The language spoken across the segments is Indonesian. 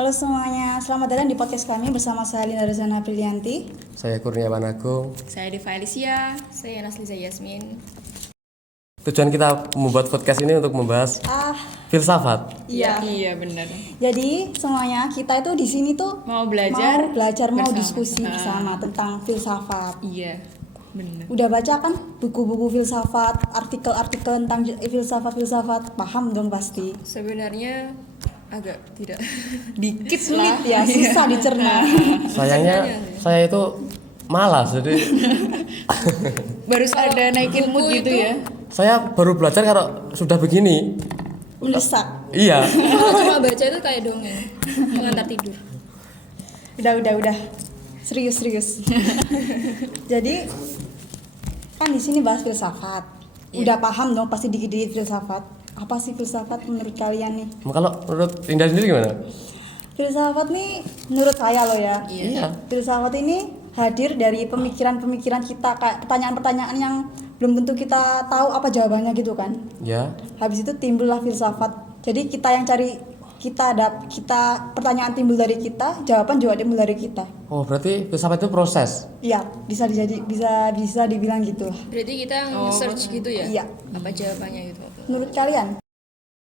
Halo semuanya, selamat datang di podcast kami bersama saya Lina Rezana Brilianti. Saya Kurniawan Agung. Saya Deva Alicia. Saya Nasliza Yasmin. Tujuan kita membuat podcast ini untuk membahas filsafat. Iya. Iya benar. Jadi semuanya kita itu di sini tuh Mau belajar mau bersama. diskusi bersama tentang filsafat. Iya benar. Udah baca kan buku-buku filsafat, artikel-artikel tentang filsafat, paham dong pasti. Sebenarnya agak tidak dikit Sulit ya, lah. susah dicerna. Sayangnya saya itu malas, jadi Baru ada naikin mood gitu ya. saya baru belajar kalau sudah begini. Mendesak. Iya. Kalau cuma baca itu kayak dongeng mengantar tidur. Udah. Serius. Jadi kan di sini bahas filsafat. Udah paham dong pasti dikit-dikit filsafat. Apa sih filsafat menurut kalian nih? Kalau menurut Indah sendiri gimana? Filsafat nih menurut saya loh ya. Iya. Filsafat ini hadir dari pemikiran-pemikiran kita, kayak pertanyaan-pertanyaan yang belum tentu kita tahu apa jawabannya gitu kan. Ya. Habis itu timbullah filsafat. Jadi kita yang cari, kita pertanyaan timbul dari kita, jawaban juga timbul dari kita. Oh, berarti filsafat itu proses. Iya, bisa dibilang gitu. Berarti kita nge-search gitu ya? Iya. Apa jawabannya gitu? Menurut kalian?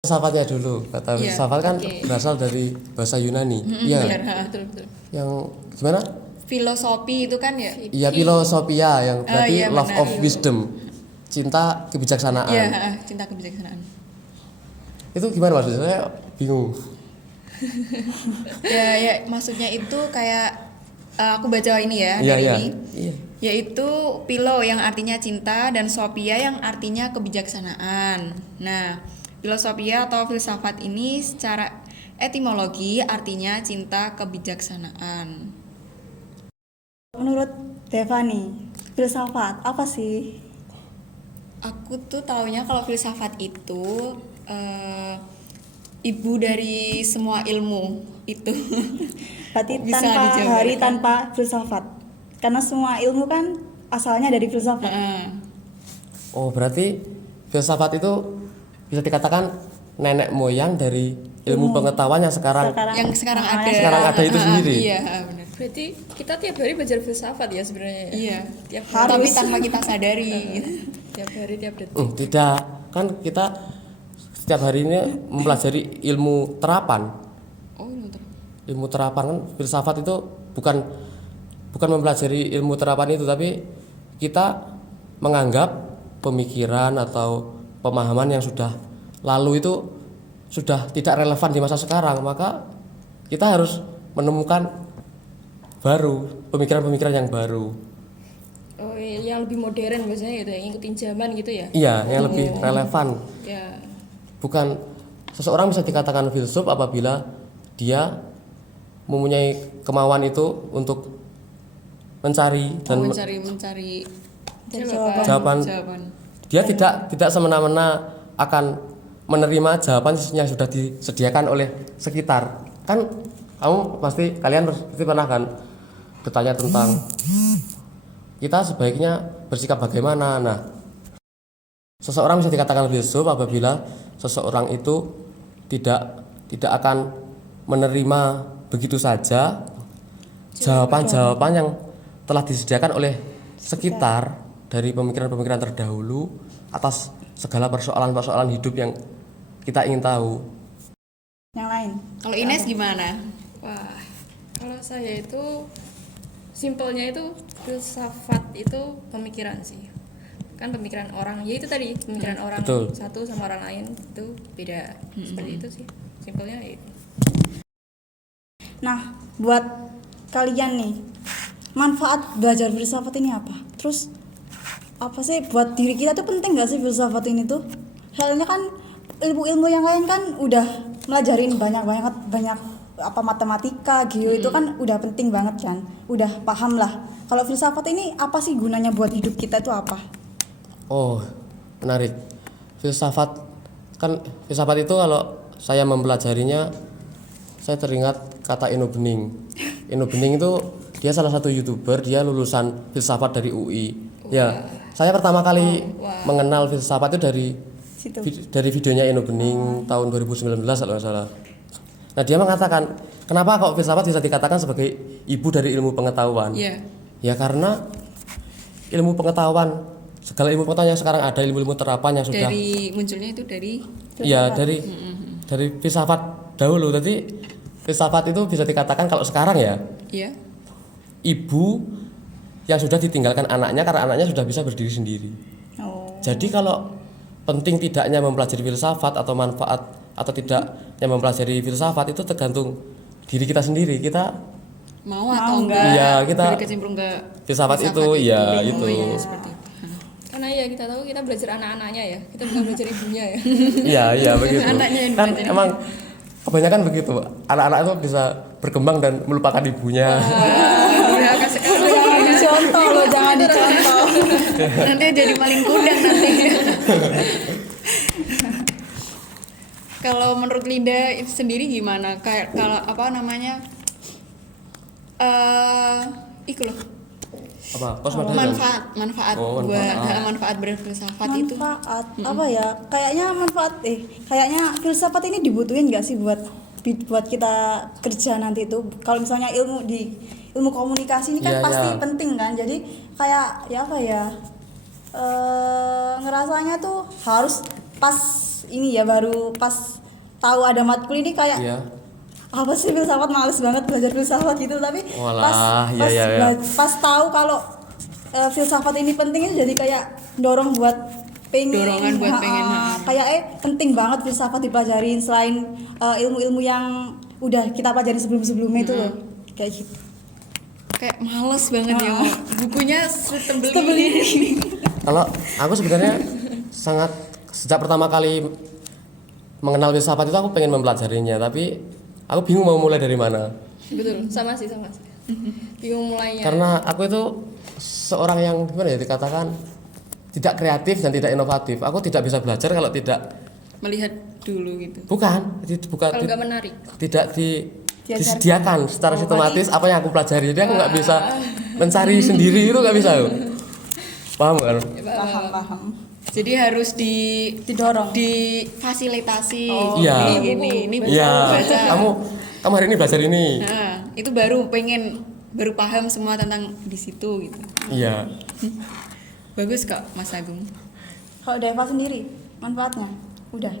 Filsafatnya dulu. Kata Iya, filsafat kan oke. berasal dari bahasa Yunani. Iya. Benar, betul. Yang gimana? Filosofi itu kan ya? Iya, filosofia yang berarti iya, love benar. of wisdom. Cinta kebijaksanaan. Iya, cinta kebijaksanaan. Itu gimana maksudnya? Saya bingung. Ya, maksudnya itu kayak aku baca ini ya Iya, dari iya. ini. Iya. Yaitu philo yang artinya cinta dan sophia yang artinya kebijaksanaan. Nah, filosofia atau filsafat ini secara etimologi artinya cinta kebijaksanaan. Menurut Deva nih, filsafat apa sih? Aku tuh taunya kalau filsafat itu ibu dari semua ilmu itu. Berarti Bisa tanpa dijabarkan. hari tanpa filsafat. Karena semua ilmu kan asalnya dari filsafat. Heeh. Oh, berarti filsafat itu bisa dikatakan nenek moyang dari ilmu pengetahuan yang sekarang Yang sekarang ada. Sekarang ada itu sendiri. Iya, benar. Berarti kita tiap hari belajar filsafat ya sebenarnya ya? Iya. Tiap Harus. Tapi tanpa kita sadari. tiap hari, tiap detik. Tidak, kan kita setiap hari ini mempelajari ilmu terapan. Oh, benar. Ilmu terapan kan filsafat itu bukan mempelajari ilmu terapan itu, tapi kita menganggap pemikiran atau pemahaman yang sudah lalu itu sudah tidak relevan di masa sekarang, maka kita harus menemukan baru, pemikiran-pemikiran yang baru. Oh, yang lebih modern biasanya gitu ya, ngikutin zaman gitu ya? Iya, yang lebih relevan. Ya. Bukan seseorang bisa dikatakan filsuf apabila dia mempunyai kemauan itu untuk mencari dan mencari jawaban. Dia tidak semena-mena akan menerima jawaban yang sudah disediakan oleh sekitar. Kan kalian pasti pernah kan bertanya tentang kita sebaiknya bersikap bagaimana. Nah, seseorang bisa dikatakan filsuf apabila seseorang itu tidak akan menerima begitu saja jawaban-jawaban yang telah disediakan oleh sekitar dari pemikiran-pemikiran terdahulu atas segala persoalan-persoalan hidup yang kita ingin tahu. Yang lain. Kalau Ines gimana? Wah, kalau saya itu simpelnya itu filsafat itu pemikiran sih. Kan pemikiran orang, ya itu tadi pemikiran orang Betul. satu sama orang lain itu beda. Seperti itu sih. Simpelnya itu. Nah, buat kalian nih, manfaat belajar filsafat ini apa? Terus apa sih buat diri kita tuh penting gak sih filsafat ini tuh? Soalnya kan ilmu-ilmu yang lain kan udah melajarin banyak apa matematika, geo itu kan udah penting banget kan. Udah paham lah. Kalau filsafat ini apa sih gunanya buat hidup kita tuh apa? Oh, menarik. Filsafat itu kalau saya mempelajarinya, saya teringat kata Eno Bening. Eno Bening itu dia salah satu YouTuber, dia lulusan filsafat dari UI. Ya, saya pertama kali mengenal filsafat itu Situ. dari videonya Eno Bening tahun 2019 kalau nggak salah. Nah, dia mengatakan, kenapa kok filsafat bisa dikatakan sebagai ibu dari ilmu pengetahuan? Iya. Ya karena ilmu pengetahuan, segala ilmu pengetahuan yang sekarang ada, ilmu-ilmu terapan yang sudah Dari munculnya itu dari ya dari filsafat dahulu. Tadi filsafat itu bisa dikatakan kalau sekarang ya iya. ibu yang sudah ditinggalkan anaknya karena anaknya sudah bisa berdiri sendiri. Oh. Jadi kalau penting tidaknya mempelajari filsafat atau manfaat atau tidaknya mempelajari filsafat itu tergantung diri kita sendiri. Kita Mau atau enggak? Iya, kita berkecimpung ke filsafat itu, ya Oh, itu. iya, seperti itu. Karena ya kita tahu kita belajar anak-anaknya ya, kita bukan belajar ibunya ya. Iya begitu. Anaknya yang Kan dipelajari. emang kebanyakan begitu. Anak-anak itu bisa berkembang dan melupakan ibunya. Durhaka sekali. Jangan dicontoh loh, jangan dicontoh. Nanti jadi maling kudang nanti. Kalau menurut Linda itu sendiri gimana? Kayak kalau apa namanya? Iku loh. Apa? Postmodernism. Manfaat Oh, buat manfaat berfilsafat itu. Manfaat apa ya? Kayaknya filsafat ini dibutuhin nggak sih buat kita kerja nanti itu. Kalau misalnya ilmu komunikasi ini kan Iya, pasti iya. penting kan. Jadi kayak ya apa ya? Ngerasanya tuh harus pas ini ya, baru pas tahu ada matkul ini kayak Iya. apa sih filsafat, males banget belajar filsafat gitu, tapi Walah, iya. pas tahu kalau filsafat ini pentingnya jadi kayak dorong buat pengen, Dorongan buat pengen, kayak penting banget filsafat dipelajarin selain ilmu-ilmu yang udah kita pelajari sebelum-sebelumnya itu loh, kayak gitu. Kayak males banget ya. Bukunya setebel ini. Kalau aku sebenarnya sangat sejak pertama kali mengenal filsafat itu aku pengen mempelajarinya, tapi aku bingung mau mulai dari mana. Betul, sama sih. Bingung mulainya. Karena aku itu seorang yang gimana ya dikatakan tidak kreatif dan tidak inovatif. Aku tidak bisa belajar kalau tidak Melihat dulu gitu. bukan Kalau nggak menarik. tidak Diajarkan. disediakan secara sistematis apa yang aku pelajari. Jadi aku nggak bisa mencari sendiri, itu nggak bisa. Paham kan? Paham. Jadi harus Didorong. difasilitasi. Iya. Ini buku Iya. baca. Kamu hari ini belajar ini. Nah, itu baru paham semua tentang di situ gitu. Iya. Bagus kok Mas Agung. Kalau Deva sendiri manfaatnya udah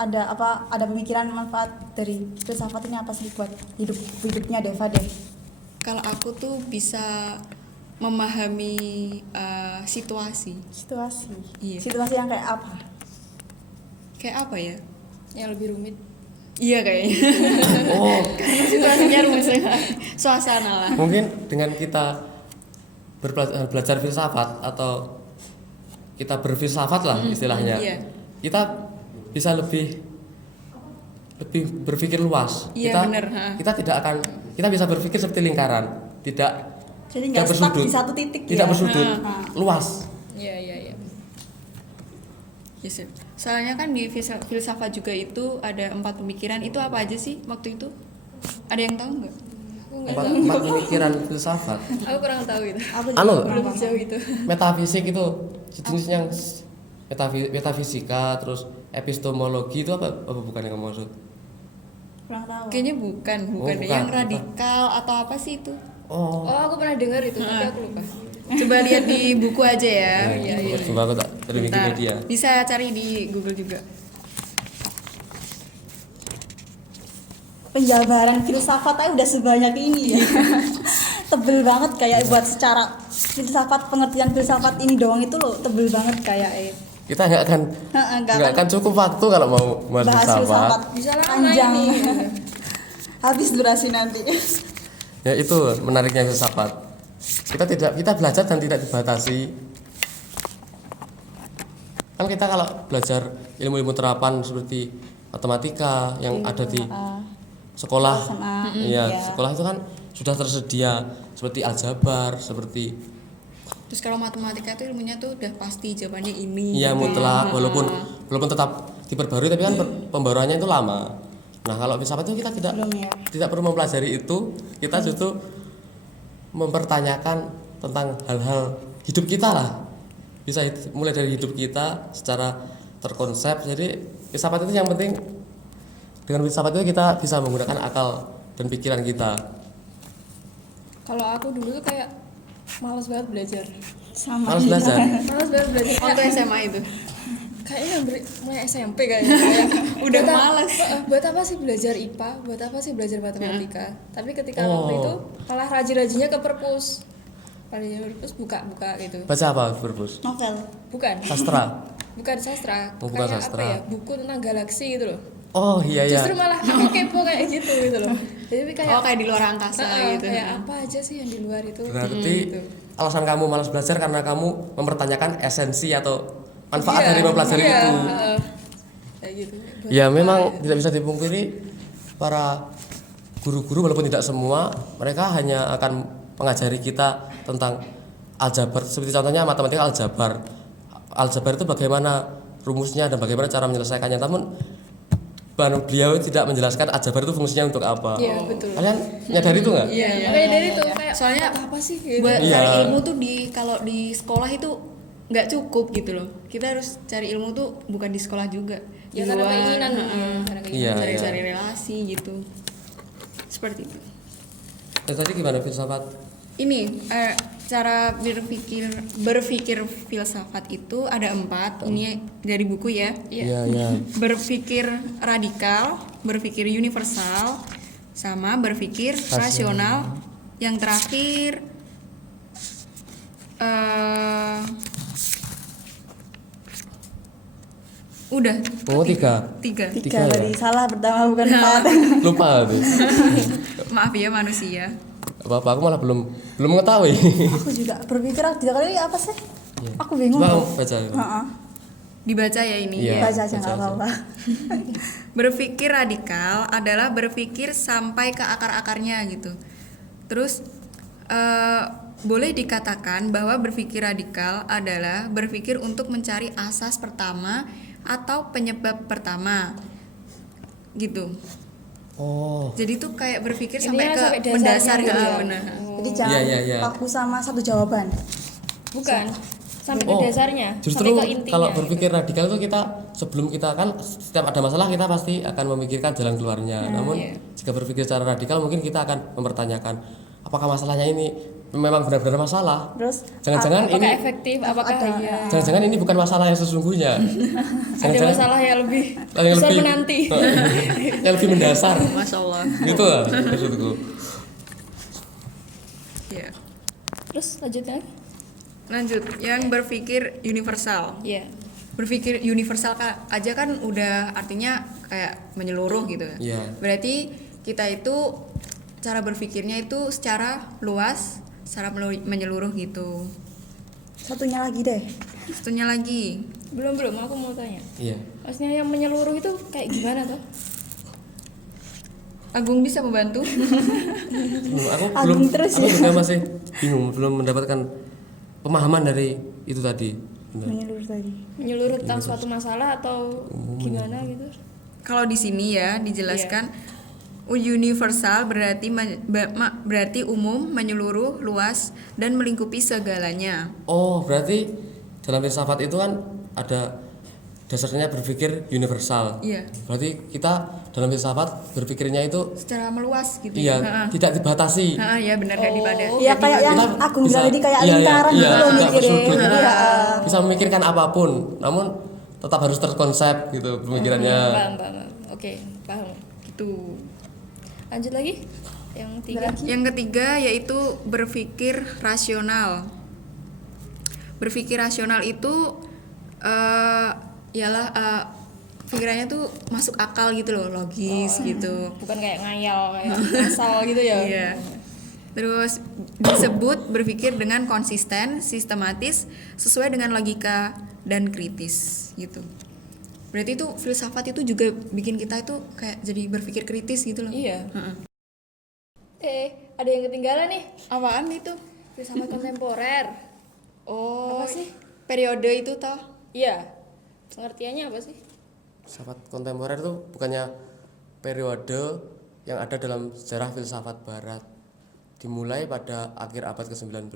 ada pemikiran manfaat dari filsafat ini apa sih buat hidupnya Deva deh? Kalau aku tuh bisa memahami situasi. Iya. Situasi yang kayak apa? Kayak apa ya? Yang lebih rumit. Iya kayaknya. Oh, Karena situasinya rumit sekali. Suasana lah. mungkin dengan kita belajar filsafat atau kita berfilsafat lah istilahnya. Iya. Kita bisa lebih berpikir luas. Iya, kita bener, ha. kita bisa berpikir seperti lingkaran, tidak Jadi nggak stuck di satu titik tidak ya? bersudut, Nah. luas. Iya. Yes, sir. Soalnya kan di filsafat juga itu ada 4 pemikiran. Itu apa aja sih waktu itu? Ada yang tahu nggak? Empat pemikiran filsafat. Aku kurang tahu itu. Aku Anu, kurang Belum paham. jauh itu. metafisik itu sejenis yang metafisika, terus epistemologi itu apa bukan yang kamu maksud? Kurang tahu. Kayaknya bukan bukan. yang radikal atau apa sih itu? Oh. Oh, aku pernah dengar itu, tapi aku lupa. Coba lihat di buku aja ya. Coba aku tak dari Bentar. Wikipedia. Bisa cari di Google juga. Penjabaran filsafat aja udah sebanyak ini ya. Tebel banget kayak buat secara filsafat, pengertian filsafat ini doang itu loh tebel banget kayak Kita nggak akan nggak akan cukup waktu kalau mau bahas bahas filsafat. filsafat Bisa lama panjang. ini. Habis durasi nanti. Ya itu menariknya filsafat. Kita belajar dan tidak dibatasi. Kan kita kalau belajar ilmu-ilmu terapan seperti matematika yang ada di sekolah, SMA, iya, ya. sekolah itu kan sudah tersedia seperti aljabar, seperti Terus kalau matematika itu ilmunya tuh udah pasti jawabannya ini. iya gitu ya. mutlak, walaupun tetap diperbarui tapi kan pembaruannya itu lama. Nah kalau filsafat itu kita Belum ya. tidak perlu mempelajari itu, kita justru mempertanyakan tentang hal-hal hidup kita lah, bisa mulai dari hidup kita secara terkonsep. Jadi filsafat itu yang penting dengan filsafat itu kita bisa menggunakan akal dan pikiran kita. Kalau aku dulu tuh kayak malas banget belajar. Sama. Malas belajar. Malas banget belajar. Waktu SMA itu. Kayaknya mulai SMP kayaknya. Kayak, Udah buat malas. Buat apa sih belajar IPA? Buat apa sih belajar matematika? Tapi ketika Oh. waktu itu malah rajin-rajinnya ke perpus. Pada perpus buka-buka gitu. Baca apa Perpus? Novel. Bukan. Sastra. Bukan sastra. Oh, bukan kayak sastra. apa ya? Buku tentang galaksi gitu loh. Oh iya iya. Justru malah aku kepo kayak gitu loh. Jadi kayak Oh, kayak di luar angkasa gitu. kayak apa aja sih yang di luar itu? Berarti gitu. alasan kamu malas belajar karena kamu mempertanyakan esensi atau manfaat Iya, dari mempelajari iya, itu. kayak gitu. Ya memang tidak bisa dipungkiri para guru-guru walaupun tidak semua, mereka hanya akan mengajari kita tentang aljabar. Seperti contohnya matematika aljabar. Aljabar itu bagaimana rumusnya dan bagaimana cara menyelesaikannya. Namun beliau tidak menjelaskan aljabar itu fungsinya untuk apa. Iya, betul. Kalian nyadari itu nggak? Iya, iya. Makanya dari itu kayak Soalnya apa sih gitu. Buat Iya. cari ilmu tuh kalau di sekolah itu nggak cukup gitu loh. Kita harus cari ilmu tuh bukan di sekolah juga. Ya Di karena luar, keinginan, heeh. karena Iya, keinginan. Cari-cari relasi gitu. Seperti itu. Tadi gimana filsafat? Ini cara berpikir filsafat itu ada 4. Ini dari buku ya. Iya iya. Berpikir radikal, berpikir universal, sama berpikir rasional. Yang terakhir udah Oh tiga. tiga. Tiga ya? tadi salah pertama bukan empat. Lupa tuh. Maaf ya manusia. Bapak aku malah belum mengetahui. Aku juga berpikir tiga kali apa sih? Iya. Aku bingung. Coba kamu baca. Heeh. Dibaca ya ini. Iya. Baca aja baca nggak aja. apa-apa. Berpikir radikal adalah berpikir sampai ke akar-akarnya gitu. Terus boleh dikatakan bahwa berpikir radikal adalah berpikir untuk mencari asas pertama atau penyebab pertama gitu. Oh. Jadi tuh kayak berpikir Intinya sampai sampai ke dasarnya mendasar gitu gitu. ya. Benar. Jadi jangan Iya, iya. paku sama satu jawaban. Bukan. Sampai ke Oh, dasarnya, justru sampai ke intinya. kalau gitu. berpikir radikal itu kita sebelum kita kan setiap ada masalah kita pasti akan memikirkan jalan keluarnya. Namun iya. jika berpikir secara radikal mungkin kita akan mempertanyakan apakah masalahnya ini memang benar-benar masalah. Terus Jangan-jangan apakah ini efektif, apakah ada- iya. jangan-jangan ini bukan masalah yang sesungguhnya. Ada masalah yang lebih yang besar lebih menanti. yang lebih mendasar. Masya Allah. Gitu lah maksudku. Ya. Terus lanjutnya? Lanjut, yang berpikir universal. Iya. Berpikir universal aja kan udah artinya kayak menyeluruh gitu. Iya. Berarti kita itu cara berpikirnya itu secara luas, secara menyeluruh gitu. satunya lagi deh. Satunya lagi, Belum aku mau tanya. Iya. Maksudnya yang menyeluruh itu kayak gimana tuh? Agung bisa membantu. Aku Agung terus aku ya. juga masih bingung, belum mendapatkan pemahaman dari itu tadi. Benar. Menyeluruh tadi. Menyeluruh tentang suatu masalah atau gimana gitu? Kalau di sini ya dijelaskan universal berarti umum, menyeluruh, luas dan melingkupi segalanya. Oh, berarti dalam filsafat itu kan ada dasarnya berpikir universal. Iya. Berarti kita dalam filsafat berpikirnya itu Secara meluas gitu. iya, Heeh. tidak dibatasi. Heeh, ya benar kayak dipada. Iya kayak yang Kita Agung bisa- bilang tadi kayak iya, lingkaran iya, gitu loh tidak mikirnya. bersudut. Iya. Bisa memikirkan apapun, namun tetap harus terkonsep gitu pemikirannya. Paham. Oke, paham. Gitu. Lanjut lagi? Yang tiga. Yang ketiga yaitu berpikir rasional. Berpikir rasional itu ialah pikirannya tuh masuk akal gitu loh, logis gitu. Bukan kayak ngayal, kayak asal gitu ya. Iya. Terus disebut berpikir dengan konsisten, sistematis, sesuai dengan logika dan kritis gitu. Berarti itu filsafat itu juga bikin kita itu kayak jadi berpikir kritis gitu loh. Iya. Heeh. Ada yang ketinggalan nih. Apaan itu? Filsafat kontemporer. Oh, Apa sih? periode itu toh? Iya. Pengertiannya apa sih? Filsafat kontemporer itu bukannya periode yang ada dalam sejarah filsafat barat. Dimulai pada akhir abad ke-19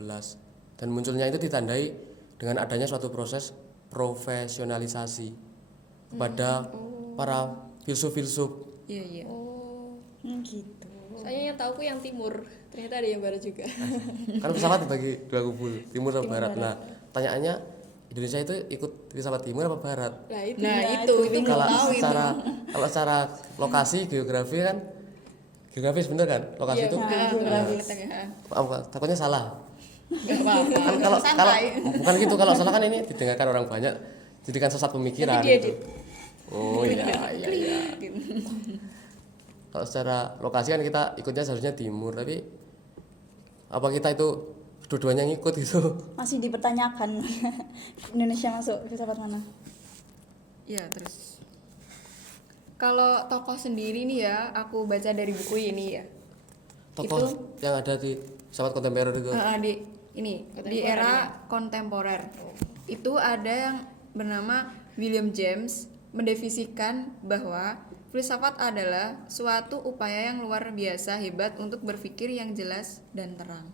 dan munculnya itu ditandai dengan adanya suatu proses profesionalisasi kepada para filsuf-filsuf Iya. Oh, Gitu. soalnya yang tahu yang timur, ternyata ada yang barat juga. Kan filsafat dibagi dua kubu, timur sama barat. Nah, pertanyaannya Indonesia itu ikut filsafat timur apa barat? Nah itu. Nah, Nah, itu itu belum Kalau tahu itu. kalau secara lokasi geografi kan geografis bener kan? Lokasi Iya, itu Nah, Nah, geografis. takutnya salah. Enggak apa-apa. Kan kalau Santai. bukan gitu, kalau salah kan ini didengarkan orang banyak, jadikan sesat pemikiran Nanti gitu. diedit. Oh iya. Kalau secara lokasi kan kita ikutnya seharusnya timur, tapi apa kita itu dua-duanya ngikut gitu? Masih dipertanyakan Indonesia masuk filsafat mana? Ya, terus kalau tokoh sendiri nih ya, aku baca dari buku ini ya. Tokoh yang ada di filsafat kontemporer itu. Di era kontemporer. Itu ada yang bernama William James mendefinisikan bahwa filsafat adalah suatu upaya yang luar biasa hebat untuk berpikir yang jelas dan terang.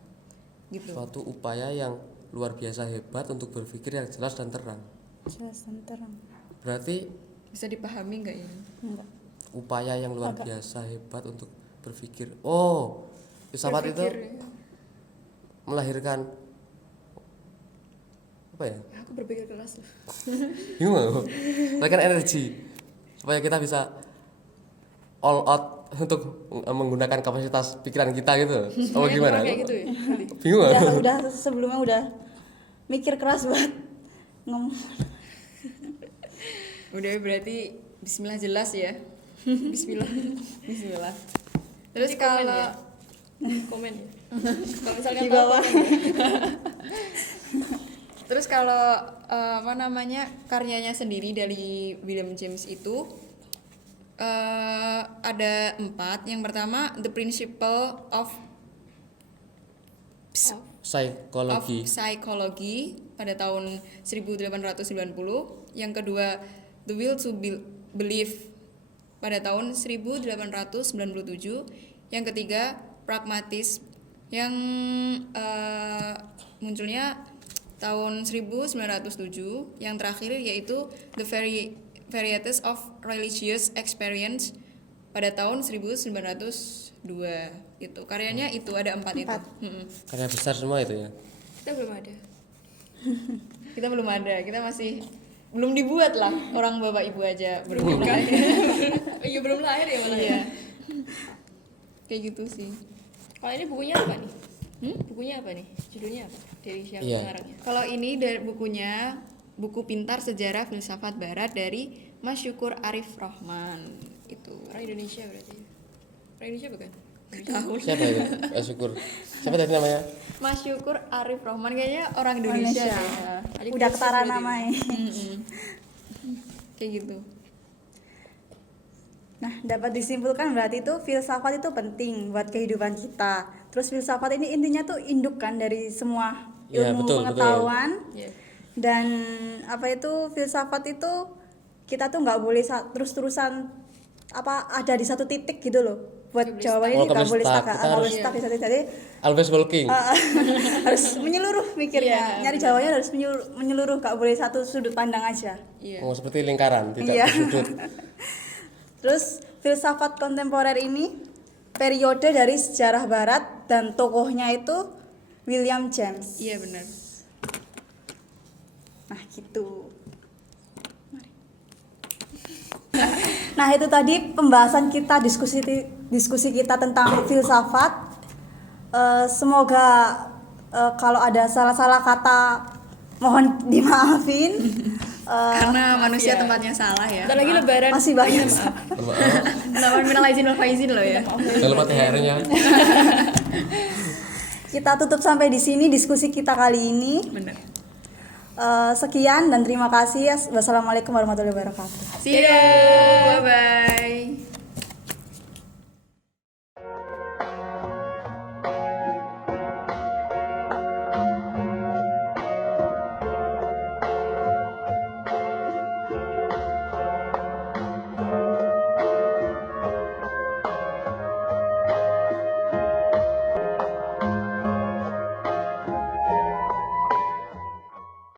Gitu. Suatu upaya yang luar biasa hebat untuk berpikir yang jelas dan terang. Jelas dan terang. Berarti Bisa dipahami nggak ini? Enggak. upaya yang luar biasa hebat untuk berpikir. Oh, filsafat itu melahirkan apa ya? Aku berpikir keras loh. Bingung aku. Melahirkan energi supaya kita bisa all out untuk menggunakan kapasitas pikiran kita gitu. Oh Sebenarnya gimana? kurang kayak gitu ya. Nanti. Bingung aku. Udah sebelumnya udah mikir keras buat ngomong. Udah berarti bismillah jelas ya. Bismillah. Bismillah. Terus Nanti komen kalau ya. Komen ya. Kalau misalkan Di tahu, bawah. komen ya. Terus kalau karyanya sendiri dari William James itu ada 4. Yang pertama The Principle of Psychology pada tahun 1890. Yang kedua The Will to Believe pada tahun 1897. Yang ketiga Pragmatism yang munculnya tahun 1907. Yang terakhir yaitu The Varieties of Religious Experience pada tahun 1902. Itu karyanya itu ada 4 itu. Karya besar semua itu ya. Kita belum ada. Kita belum ada, kita masih belum dibuat lah, orang bapak ibu aja belum Bukan. lahir. Iya belum lahir ya malah. Iya. Kayak gitu sih. Kalau ini bukunya apa nih? Bukunya apa nih? Judulnya apa? Dari siapa Iya. pengarangnya? Kalau ini dari bukunya Buku Pintar Sejarah Filsafat Barat dari Mas Syukur Arif Rohman. Itu. Orang Indonesia berarti. Orang Indonesia bukan? Tahu. Siapa itu? Syukur. Siapa tadi namanya? Mas Syukur Arif Rohman kayaknya orang Indonesia. Indonesia. deh. Udah ketara berarti. namanya. Kayak gitu. Nah, dapat disimpulkan berarti itu filsafat itu penting buat kehidupan kita. Terus filsafat ini intinya tuh induk kan dari semua Ya, ilmu betul, pengetahuan. Iya. Dan apa itu filsafat itu kita tuh nggak boleh terus-terusan ada di satu titik gitu loh. Buat jawaban ini Oh, nggak boleh stuck. stuck, Kita nggak boleh harus- stuck di satu titik. Jadi Always walking. harus menyeluruh mikirnya. Nyari jawabannya harus menyeluruh, nggak boleh satu sudut pandang aja. Iya. Oh, seperti lingkaran, tidak Iya. bersudut. Terus filsafat kontemporer ini periode dari sejarah barat dan tokohnya itu William James. Iya benar. Nah gitu. Nah itu tadi pembahasan kita, diskusi kita tentang filsafat. Semoga kalau ada salah-salah kata mohon dimaafin. Karena manusia tempatnya salah ya. Bentar lagi lebaran. Masih banyak. Lawan minal aizin wal faizin loh ya. Jangan lupa THR-nya. Kita tutup sampai di sini diskusi kita kali ini. Benar. Sekian dan terima kasih. Wassalamualaikum warahmatullahi wabarakatuh. See you. Bye bye.